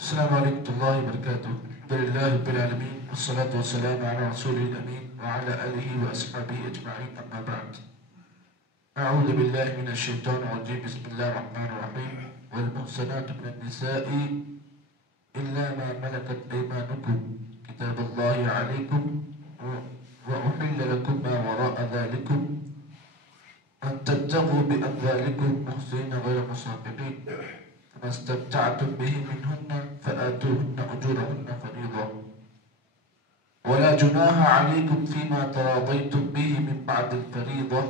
السلام عليكم ورحمة الله وبركاته. الحمد لله رب العالمين والصلاة والسلام على رسوله الأمين وعلى آله وأصحابه أجمعين، أما بعد. أعوذ بالله من الشيطان الرجيم. بسم الله الرحمن الرحيم. والمحصنات من النساء إلا ما ملكت أيمانكم كتاب الله عليكم وأحل لكم ما وراء ذلكم أن تبتغوا بأموالكم محسنين غير مسافحين فما استمتعتم به منهن فآتوهن أجورهن فريضة ولا جناح عليكم فيما تراضيتم به من بعد الفريضة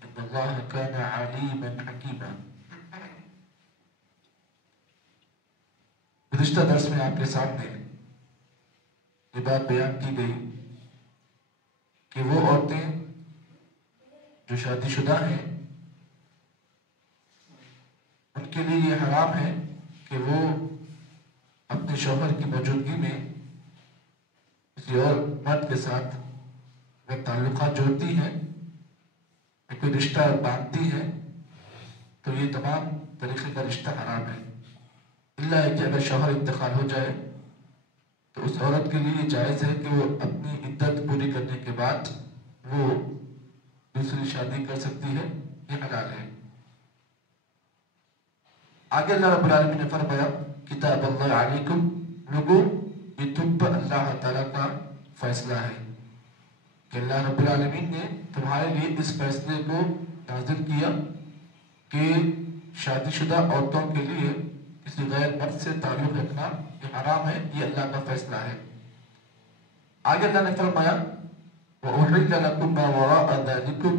إن الله كان عليما حكيما. گزشتہ درس میں آپ کے سامنے یہ بات بیان کی گئی کہ وہ عورتیں جو شادی شدہ ہیں ان کے لیے یہ حرام ہے کہ وہ اپنے شوہر کی موجودگی میں کسی اور مرد کے ساتھ وہ تعلقات جوڑتی ہیں، کوئی رشتہ باندھتی ہیں، تو یہ تمام طریقے کا رشتہ حرام ہے، الا ہے کہ اگر شوہر انتقال ہو جائے تو اس عورت کے لیے جائز ہے کہ وہ اپنی عدت پوری کرنے کے بعد وہ دوسری شادی کر سکتی ہے، یہ حلال ہے۔ آگے اللہ رب العالمین نے فرمایا کتاب اللہ علیکم، لوگوں یہ تم پر اللہ تعالیٰ کا فیصلہ ہے کہ اللہ رب العالمین نے تمہارے لیے اس فیصلے کو نازل کیا کہ شادی شدہ عورتوں کے لیے کسی غیر مرد سے تعلق رکھنا یہ حرام ہے، یہ اللہ کا فیصلہ ہے۔ آگے اللہ نے فرمایا وَأُحِلَّ لَكُم مَّا وَرَاءَ ذَلِكُمْ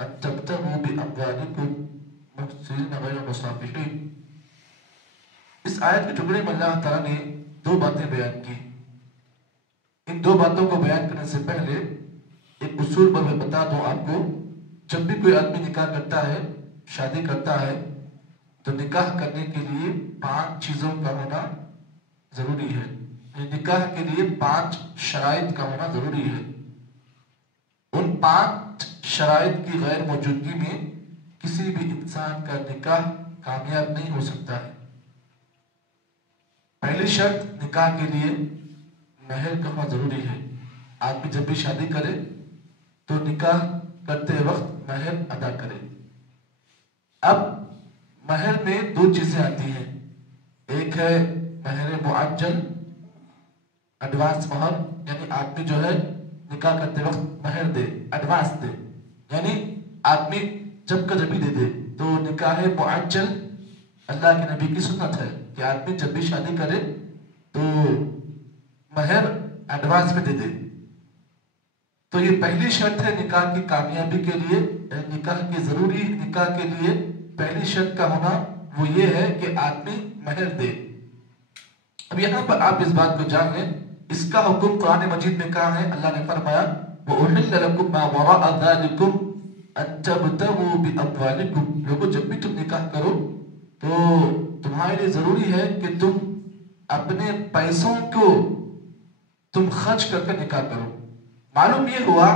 أَن تَبْتَغُوا بِأَمْوَالِكُم مُحْسِنِينَ غَيْرَ مُسَافِحِينَ۔ اس آیت کے ٹکڑے میں اللہ تعالیٰ نے دو باتیں بیان کی۔ ان دو باتوں کو بیان کرنے سے پہلے ایک اصول پر میں بتا دوں آپ کو، جب بھی کوئی آدمی نکاح کرتا ہے، شادی کرتا ہے، تو نکاح کرنے کے لیے 5 چیزوں کا ہونا ضروری ہے، نکاح کے لیے 5 شرائط کا ہونا ضروری ہے۔ ان 5 شرائط کی غیر موجودگی میں کسی بھی انسان کا نکاح کامیاب نہیں ہو سکتا ہے۔ پہلی شرط نکاح کے لیے مہر کا ہونا ضروری ہے۔ آدمی جب بھی شادی کرے تو نکاح کرتے وقت مہر ادا کرے۔ اب مہر میں 2 چیزیں آتی ہیں، ایک ہے مہر معجل، ایڈوانس مہر، یعنی آدمی جو ہے نکاح کرتے وقت مہر دے، ایڈوانس دے، یعنی آدمی جب کا جبھی دے دے، تو نکاح معجل اللہ کے نبی کی سنت ہے کہ آدمی جب بھی شادی کرے تو مہر ایڈوانس میں دے دے۔ تو یہ پہلی شرط ہے نکاح کی کامیابی کے لیے، نکاح کی ضروری نکاح کے لیے پہلی شرط کا ہونا وہ یہ ہے کہ آدمی مہر دے۔ اب یہاں پر آپ اس بات کو جان لیں، اس کا حکم قرآن مجید میں کہا ہے، اللہ نے فرمایا وَأُحِلَّ لَكُم مَّا وَرَاءَ ذَلِكُمْ أَن تَبْتَغُوا بِأَمْوَالِكُمْ۔ لوگوں جب بھی تم نکاح کرو تو تمہارے لیے ضروری ہے کہ تم اپنے پیسوں کو تم خرچ کر کے نکاح کرو۔ معلوم یہ ہوا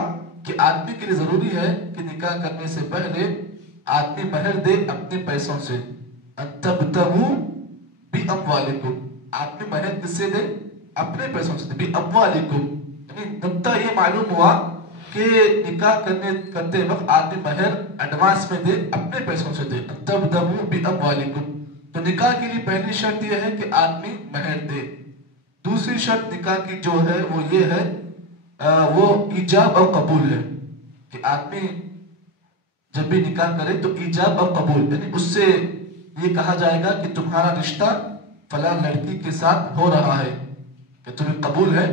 کہ آدمی کے لیے ضروری ہے کہ نکاح کرنے سے پہلے آدمی مہر دے اپنے پیسوں سے، أَن تَبْتَغُوا بِأَمْوَالِكُمْ، آدمی مہر کس سے دے؟ اپنے پیسوں سے دے، بِأَمْوَالِكُمْ، یعنی نقطہ یہ معلوم ہوا کہ نکاح کرتے وقت آدمی مہر ایڈوانس میں دے، اپنے پیسوں سے دے، أَن تَبْتَغُوا بِأَمْوَالِكُمْ۔ تو نکاح کے لیے پہلی شرط یہ ہے کہ آدمی مہر دے۔ دوسری شرط نکاح کی جو ہے وہ یہ ہے، وہ ایجاب اور قبول ہے کہ آدمی جب بھی نکاح کرے تو ایجاب اور قبول، یعنی اس سے یہ کہا جائے گا کہ تمہارا رشتہ فلاں لڑکی کے ساتھ ہو رہا ہے، کہ تمہیں قبول ہے،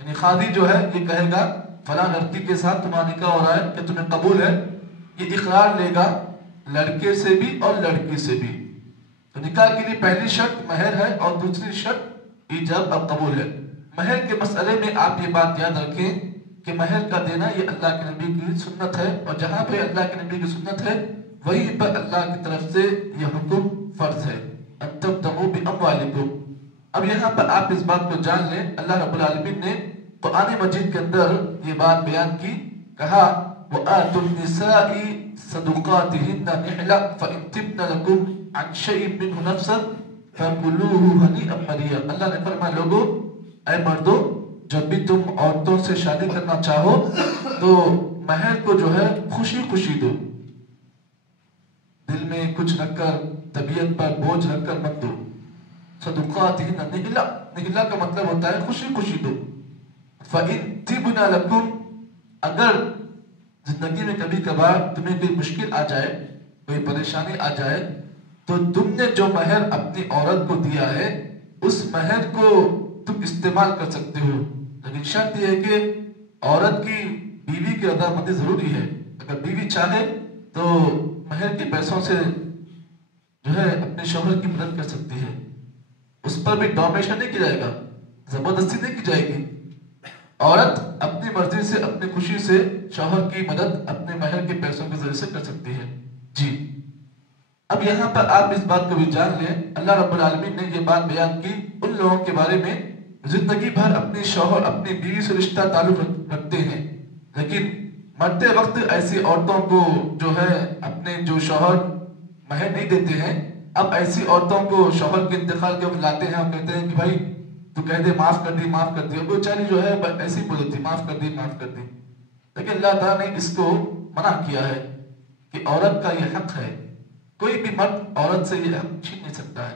یعنی قاضی جو ہے یہ کہے گا فلاں لڑکی کے ساتھ تمہارا نکاح ہو رہا ہے کہ تمہیں قبول ہے، یہ اقرار لے گا لڑکے سے بھی اور لڑکی سے بھی۔ تو نکاح کے لیے پہلی شرط مہر ہے اور دوسری شرط ایجاب اور قبول ہے۔ مہر کے مسئلے میں آپ یہ بات یاد رکھیں کہ مہر کا دینا یہ اللہ کے نبی کی سنت ہے، اور جہاں پہ اللہ کے نبی کی سنت ہے وہیں پر اللہ کی طرف سے یہ حکم فرض ہے، أَن تَبْتَغُوا بِأَمْوَالِكُمْ۔ اب یہاں پر آپ اس بات کو جان لیں، اللہ رب العالمین نے قرآن مجید کے اندر یہ بات بیان کی، کہا وَآتُوا النِّسَاءِ صَدُقَاتِهِنَّ نِحْلَةً فَإِن تِبْنَ لَكُمْ عَن شَيْءٍ مِّنْهُ نَفْسًا فَكُلُوهُ هَنِيئًا مَرِيئًا، اللہ نے فرمایا لوگو اے مردو جب بھی تم عورتوں سے شادی کرنا چاہو تو مہر کو جو ہے خوشی خوشی دو، دل میں کچھ رکھ کر طبیعت پر بوجھ رکھ کر مت دو. صدقاتہن نہلا، نہلا کا مطلب ہوتا ہے خوشی خوشی دو. فَإِن تِبْنَ لَكُمْ، اگر زندگی میں کبھی کبھار تمہیں کوئی مشکل آ جائے، کوئی پریشانی آ جائے، تو تم نے جو مہر اپنی عورت کو دیا ہے اس مہر کو تم استعمال کر سکتے ہو، لیکن شرط یہ ہے کہ عورت کی بیوی کی رضامندی ضروری ہے. اگر بیوی چاہے تو مہر کے پیسوں سے جو ہے اپنے شوہر کی مدد کر سکتی ہے، اس پر بھی ڈومیشن نہیں کیا جائے گا، زبردستی نہیں کی جائے گی. عورت اپنی مرضی سے اپنی خوشی سے شوہر کی مدد اپنے مہر کے پیسوں کے ذریعے سے کر سکتی ہے. جی اب یہاں پر آپ اس بات کو بھی جان لیں، اللہ رب العالمین نے یہ بات بیان کی ان لوگوں کے بارے میں زندگی بھر اپنی شوہر اپنی بیوی سے رشتہ تعلق رکھتے ہیں، لیکن مرتے وقت ایسی عورتوں کو جو ہے اپنے جو شوہر مہر نہیں دیتے ہیں، اب ایسی عورتوں کو شوہر کے انتقال کے وقت لاتے ہیں اور کہتے ہیں کہ بھائی تو کہہ دے معاف کر دی معاف کر دی، اور بیچاری جو ہے ایسی بول دیتی معاف کر دی معاف کر دی. لیکن اللہ تعالیٰ نے اس کو منع کیا ہے کہ عورت کا یہ حق ہے، کوئی بھی مرد عورت سے یہ حق چھین نہیں سکتا ہے.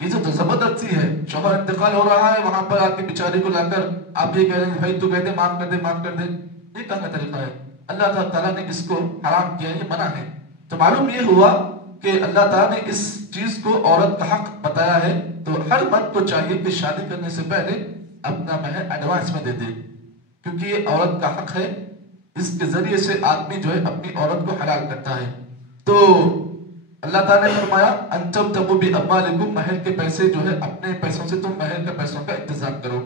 یہ تو زبردستی ہے، شوہر انتقال ہو رہا ہے وہاں پر آ کے بیچاری کو لا کر آپ یہ کہہ رہے ہیں بھائی تو کہہ دے معاف کر دے معاف کر دے، یہ کہاں کا طریقہ ہے؟ اللہ تعالیٰ نے اس کو حرام کیا، یہ منع ہے. تو معلوم یہ ہوا کہ اللہ تعالیٰ نے اس چیز کو عورت کا حق بتایا ہے، تو ہر مرد کو چاہیے کہ شادی کرنے سے پہلے اپنا مہر ایڈوانس میں دے دے، کیونکہ یہ عورت کا حق ہے، اس کے ذریعے سے آدمی جو ہے اپنی عورت کو حلال کرتا ہے. تو اللہ تعالیٰ نے فرمایا ان تبتغوا باموالکم، مہر کے پیسے جو ہے اپنے پیسوں سے تم مہر کے پیسوں کا انتظام کرو.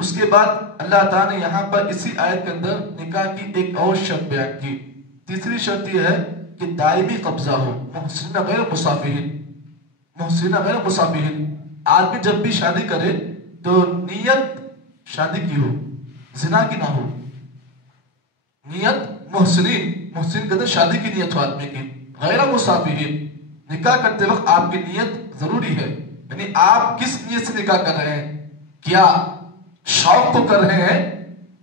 اس کے بعد اللہ تعالیٰ نے یہاں پر اسی آیت کے اندر نکاح کی ایک اور شرط بیان کی. تیسری شرط یہ ہے کہ دائمی قبضہ ہو، محسنین غیر مصافحین، محسنین غیر مصافحین. آدمی جب بھی شادی کرے تو نیت شادی کی ہو، زنا کی نہ ہو. نیت محسنین، محسن کہتے شادی کی نیت ہو آدمی کی، غیر مصافحین، نکاح کرتے وقت آپ کی نیت ضروری ہے. یعنی آپ کس نیت سے نکاح کر رہے ہیں؟ کیا شوق کو کر رہے ہیں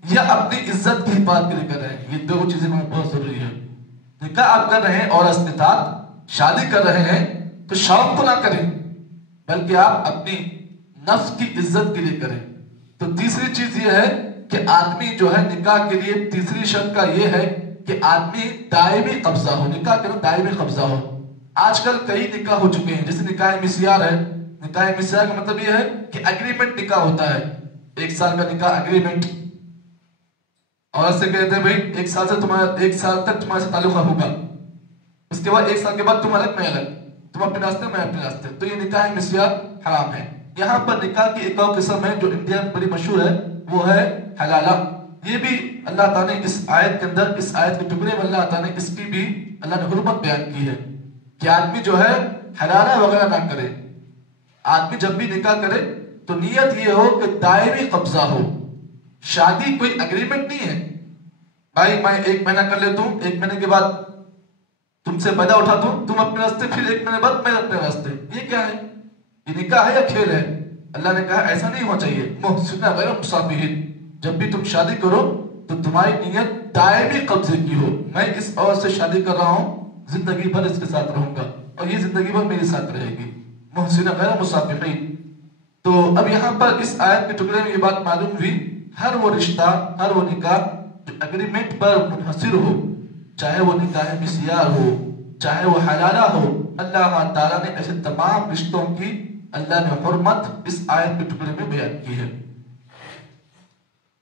یا اپنی عزت کی حفاظت کے لیے کر رہے ہیں؟ یہ دو چیزیں بہت ضروری ہے. نکاح آپ کر رہے ہیں اور استطاعت شادی کر رہے ہیں تو شوق کو نہ کریں بلکہ آپ اپنی نفس کی عزت کے لیے کریں. تو تیسری چیز یہ ہے کہ آدمی جو ہے نکاح کے لیے تیسری شرط کا یہ ہے کہ آدمی دائمی قبضہ ہو، نکاح کے لیے دائمی قبضہ ہو. آج کل کئی نکاح ہو چکے ہیں، جیسے نکاح مسیار ہے. نکاح مسیار کا مطلب یہ ہے کہ اگریمنٹ نکاح ہوتا ہے، 1 سال کا نکاح اگریمنٹ، اور سے کہتے ہیں بھائی 1 سال سے تمہارا 1 سال تک تمہارے سے تعلق ہوگا، اس کے بعد 1 سال کے بعد تم الگ میں الگ، تم اپنے راستے میں اپنے راستے. تو یہ نکاح مسیار حرام ہے. یہاں پر نکاح کی ایک اور قسم ہے جو انڈیا میں بڑی مشہور ہے، وہ ہے حلالہ. یہ بھی اللہ تعالیٰ نے اس آیت کے اندر، اس آیت کے ٹکڑے میں اللہ تعالیٰ نے اس کی بھی اللہ نے حرمت بیان کی ہے کہ آدمی جو ہے حلالہ وغیرہ نہ کرے. آدمی جب بھی نکاح کرے تو نیت یہ ہو کہ دائمی قبضہ ہو. شادی کوئی اگریمنٹ نہیں ہے بھائی میں 1 مہینہ کر لیتا ہوں، 1 مہینے کے بعد تم سے پیدا اٹھاتا ہوں، تم اپنے راستے، پھر 1 مہینے بعد میں اپنے راستے. یہ کیا ہے؟ یہ نکاح ہے یا کھیل ہے؟ اللہ نے کہا ایسا نہیں ہونا چاہیے. محسنین غیر مصافحین، جب بھی تم شادی کرو تو تمہاری نیت دائمی قبضے کی ہو، میں اس عورت سے شادی کر رہا ہوں، زندگی بھر اس کے ساتھ رہوں گا اور یہ زندگی بھر میرے ساتھ رہے گی. محسنین غیر مصافحین. تو اب یہاں پر اس آیت کے ٹکڑے میں یہ بات معلوم ہوئی، ہر وہ رشتہ، ہر وہ نکاح جو اگریمنٹ پر منحصر ہو، چاہے وہ نکاح مسیار ہو چاہے وہ حلالہ ہو، اللہ تعالیٰ نے ایسے تمام رشتوں کی اللہ نے حرمت اس آیت کے ٹکڑے میں بیان کی ہے.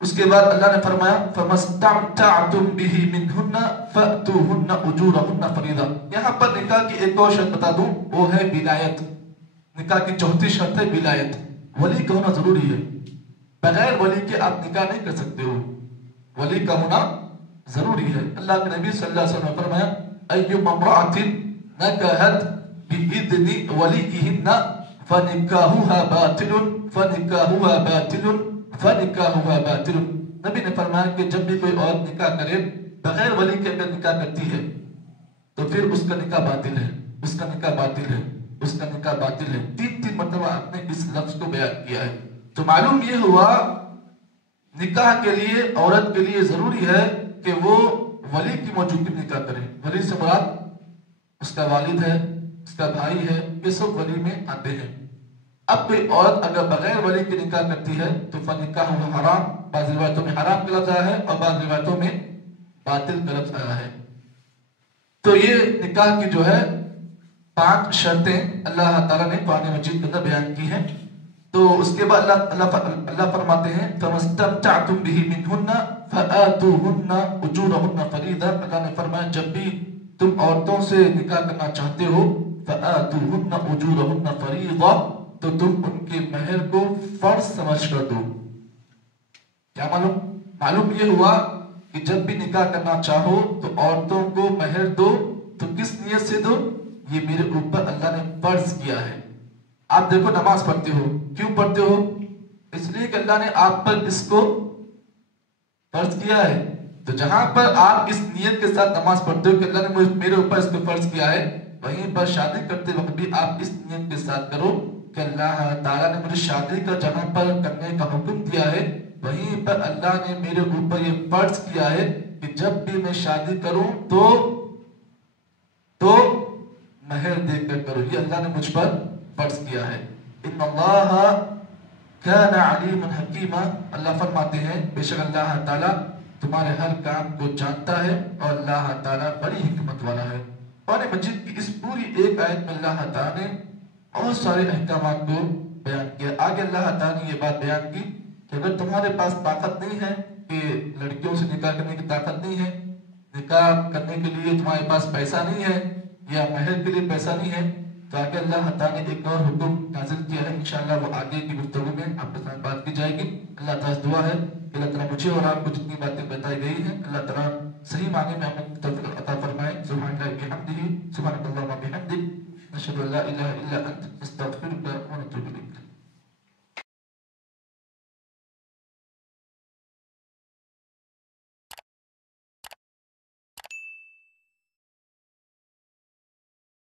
اس کے بعد اللہ نے فرمایا فَمَسْتَمْتَعْتُمْ بِهِ مِنْهُنَّ فَأْتُوهُنَّ أُجُورَهُنَّ فَرِيضَةً. یہاں پر نکاح کی ایک اور شرط بتا دوں، وہ ہے ولایت. نکاح کی چوتھی شرط ہے ولایت. ولی کا ہونا ضروری ہے، بغیر ولی کے آپ نکاح نہیں کر سکتے ہو، ولی کا ہونا ضروری ہے. اللہ کے نبی صلی اللہ علیہ وسلم نے فرمایا اَيُّمَّ امْرَأَةٍ نَكَحَتْ بِإِذْنِ وَلِيِّهِنَّ فَنِكَاحُهَا بَاطِلٌ فَنِكَاحُهَا بَاطِلٌ فَنِكَاحُهَا بَاطِلٌ. نبی نے فرمایا کہ جب بھی کوئی عورت نکاح کرے بغیر ولی کے اگر نکاح کرتی ہے تو پھر اس کا نکاح باطل ہے، اس کا نکاح باطل ہے. اس کا نکاح باطل ہے. 3 مرتبہ آپ نے اس لفظ کو بیان کیا ہے. تو معلوم یہ ہوا نکاح کے لیے عورت کے لیے ضروری ہے کہ وہ ولی کی موجودگی میں نکاح کرے. ولی سے مراد اس کا والد ہے, اس کا بھائی ہے, یہ سب ولی میں آتے ہیں. اب کوئی عورت اگر بغیر ولی کے نکاح کرتی ہے تو فنکاح حرام, بعض روایتوں میں حرام کا لفظ آیا ہے اور بعض روایتوں میں باطل کا لفظ آیا ہے. تو یہ نکاح کی جو ہے 5 شرطیں اللہ تعالیٰ نے قرآن مجید کے اندر بیان کی ہیں. تو اس کے بعد اللہ فرماتے ہیں فَمَسْتَمْتَعْتُمْ بِهِ مِنْهُنَّ فَآتُوهُنَّ أُجُورَهُنَّ فَرِيضَةً. اللہ نے فرمایا جب بھی تم عورتوں سے نکاح کرنا چاہتے ہو فَآتُوهُنَّ أُجُورَهُنَّ فَرِيضَةً, تو تم ان کے مہر کو فرض سمجھ کر دو. کیا معلوم یہ ہوا کہ جب بھی نکاح کرنا چاہو تو عورتوں کو مہر دو تو کس نیت سے دو؟ یہ میرے اوپر اللہ نے فرض کیا ہے. آپ دیکھو نماز پڑھتے ہو, کیوں پڑھتے ہو؟ اس لیے کہ اللہ نے آپ پر اس کو فرض کیا ہے. تو جہاں پر آپ اس نیت کے ساتھ نماز پڑھتے ہو کہ اللہ نے میرے اوپر اس کو فرض کیا ہے, وہیں پر شادی کرتے وقت بھی آپ اس نیت کے ساتھ کرو کہ اللہ تعالیٰ نے مجھے شادی کا جہاں پر کرنے کا حکم دیا ہے وہیں پر اللہ نے میرے اوپر یہ فرض کیا ہے کہ جب بھی میں شادی کروں تو مہر دے کر کروں. یہ اللہ نے مجھ پر فرض کیا ہے. ان اللہ کان علیما حکیما. اللہ فرماتے ہیں بے شک اللہ تعالیٰ تمہارے ہر کام کو جانتا ہے اور اللہ تعالیٰ بڑی حکمت والا ہے. قرآن مجید کی اس پوری ایک آیت میں اللہ تعالیٰ نے بہت سارے احکامات کو بیان کیا. آگے اللہ تعالیٰ نے یہ بات بیان کی کہ اگر تمہارے پاس طاقت نہیں ہے کہ لڑکیوں سے نکاح کرنے کی طاقت نہیں ہے, نکاح کرنے کے لیے تمہارے پاس پیسہ نہیں ہے یا مہر کے لیے پیسہ نہیں ہے, تو آگے اللہ تعالیٰ نے ایک اور حکم نازل کیا ہے. انشاءاللہ وہ آگے کی گفتگو میں آپ کے ساتھ بات کی جائے گی. اللہ تعالیٰ سے دعا ہے کہ اللہ تعالیٰ مجھے اور آپ کو جتنی باتیں بتائی گئی ہیں اللہ تعالیٰ صحیح معنی میں ہمیں توفیق عطا فرمائے. سبحان اللہ بحمدہ, سبحانک اللہم وبحمدک, نشہد ان لا الہ الا انت, نستغفرک